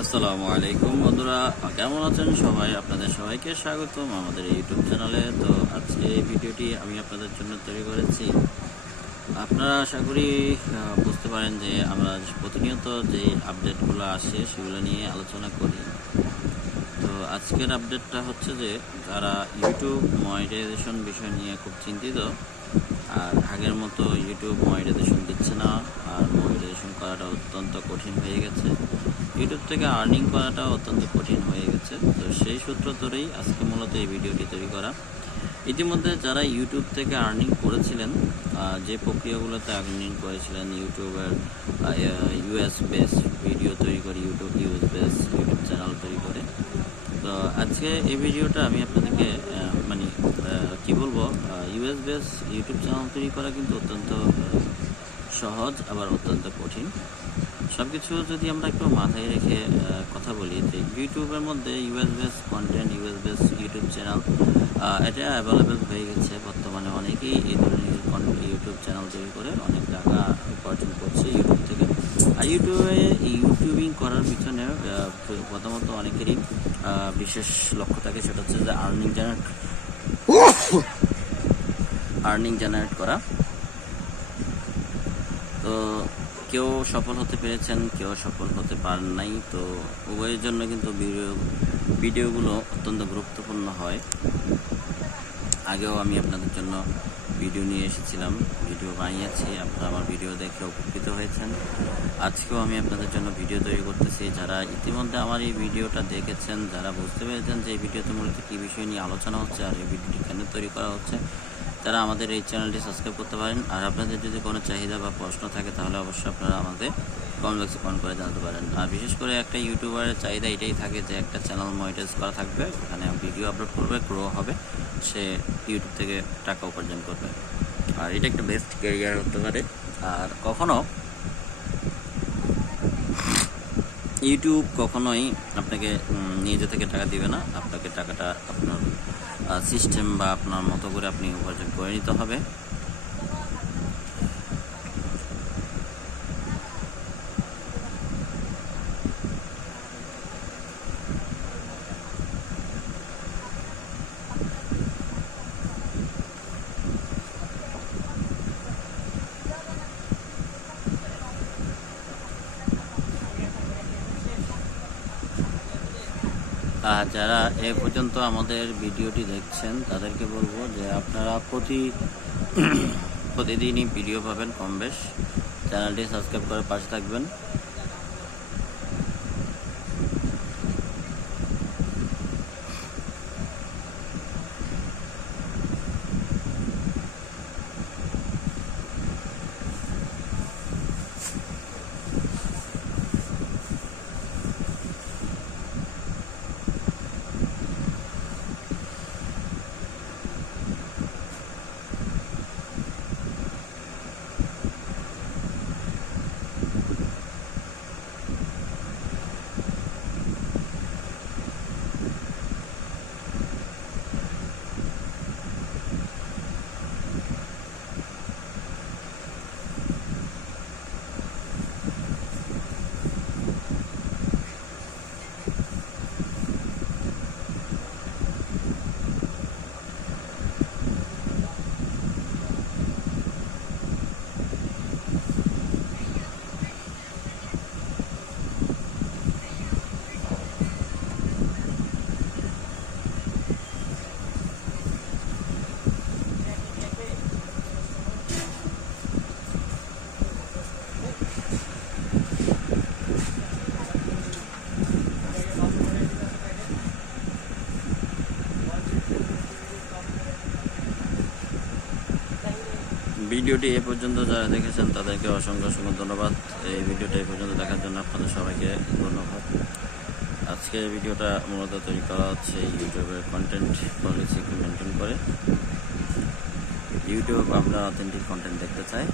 আসসালামু আলাইকুম বন্ধুরা, কেমন আছেন সবাই? আপনাদের সবাইকে স্বাগতম আমাদের ইউটিউব চ্যানেলে। তো আজকে এই ভিডিওটি আমি আপনাদের জন্য তৈরি করেছি। আপনারা আশা করি বুঝতে পারেন যে আমরা প্রতিনিয়ত যে আপডেটগুলো আসে সেগুলো নিয়ে আলোচনা করি। তো আজকের আপডেটটা হচ্ছে যে যারা ইউটিউব মনিটাইজেশন বিষয় নিয়ে খুব চিন্তিত, আর আগের মতো ইউটিউব মনিটাইজেশন দিচ্ছে না, আর মনিটাইজেশন করাটা অত্যন্ত কঠিন হয়ে গেছে, ইউটিউব থেকে আর্নিং করাটা অত্যন্ত কঠিন হয়ে গেছে। তো সেই সূত্র ধরেই আজকে মূলত এই ভিডিওটি তৈরি করা। ইতিমধ্যে যারা ইউটিউব থেকে আর্নিং করেছিলেন, যে প্রক্রিয়াগুলোতে আর্নিং করেছিলেন, ইউটিউবের ইউএস বেস ভিডিও তৈরি করে, ইউএস বেস ইউটিউব চ্যানেল তৈরি করে। তো আজকে এই ভিডিওটা আমি আপনাদেরকে মানে কি বলবো, ইউএস বেস ইউটিউব চ্যানেল তৈরি করা কিন্তু অত্যন্ত সহজ, আবার অত্যন্ত কঠিন। সব কিছু যদি আমরা একটু মাথায় রেখে কথা বলি, যে ইউটিউবের মধ্যে US base content, US base YouTube channel এটা অ্যাভেলেবেল হয়ে গেছে। বর্তমানে অনেকেই এই ধরনের ইউটিউব চ্যানেল তৈরি করে অনেক টাকা উপার্জন করছে ইউটিউব থেকে। আর ইউটিউবিং করার পিছনে প্রথমত অনেকেরই বিশেষ লক্ষ্য থাকে, সেটা হচ্ছে যে আর্নিং জেনারেট করা। তো কেউ সফল হতে পেরেছেন, কেউ সফল হতে পারেন নাই। তো উভয়ের জন্য কিন্তু ভিডিওগুলো অত্যন্ত গুরুত্বপূর্ণ হয়। আগেও আমি আপনাদের জন্য ভিডিও নিয়ে এসেছিলাম, ভিডিও বানিয়েছি, আপনারা আমার ভিডিও দেখে উপকৃত হয়েছেন। আজকেও আমি আপনাদের জন্য ভিডিও তৈরি করতেছি। যারা ইতিমধ্যে আমার এই ভিডিওটা দেখেছেন, যারা বুঝতে পেরেছেন যে এই ভিডিওতে মূলত কী বিষয় নিয়ে আলোচনা হচ্ছে আর এই ভিডিওটি কেন তৈরি করা হচ্ছে, তারা আমাদের এই চ্যানেলটি সাবস্ক্রাইব করতে পারেন। আর আপনাদের যদি কোনো চাহিদা বা প্রশ্ন থাকে তাহলে অবশ্যই আপনারা আমাদের কমেন্ট বক্সে কমেন্ট করে জানাতে পারেন। আর বিশেষ করে একটা ইউটিউবারের চাহিদা এটাই থাকে যে একটা চ্যানেল মনিটাইজ করা থাকবে, ওখানে ভিডিও আপলোড করবে, গ্রো হবে, সে ইউটিউব থেকে টাকা উপার্জন করবে। আর এটা একটা বেস্ট ক্যারিয়ার হতে পারে। আর ইউটিউব কখনোই আপনাকে নিজে থেকে টাকা দিবে না, আপনাকে টাকাটা আপনার সিস্টেম বা আপনার মতো করে আপনি উপার্জন করে নিতে হবে। আর যারা এ পর্যন্ত আমাদের ভিডিওটি দেখছেন তাদেরকে বলবো যে আপনারা প্রতিদিনই ভিডিও পাবেন কম বেশ। চ্যানেলটি সাবস্ক্রাইব করে পাশে থাকবেন। ভিডিওটি এ পর্যন্ত যারা দেখেছেন তাদেরকে অসংখ্য ধন্যবাদ। এই ভিডিওটা এ পর্যন্ত দেখার জন্য আপনাদের সবাইকে ধন্যবাদ। আজকের ভিডিওটা মূলত তৈরি করা হচ্ছে ইউটিউবের কন্টেন্ট পলিসিকে মেনটেন করে। ইউটিউব আপনার অথেন্টিক কন্টেন্ট দেখতে চায়।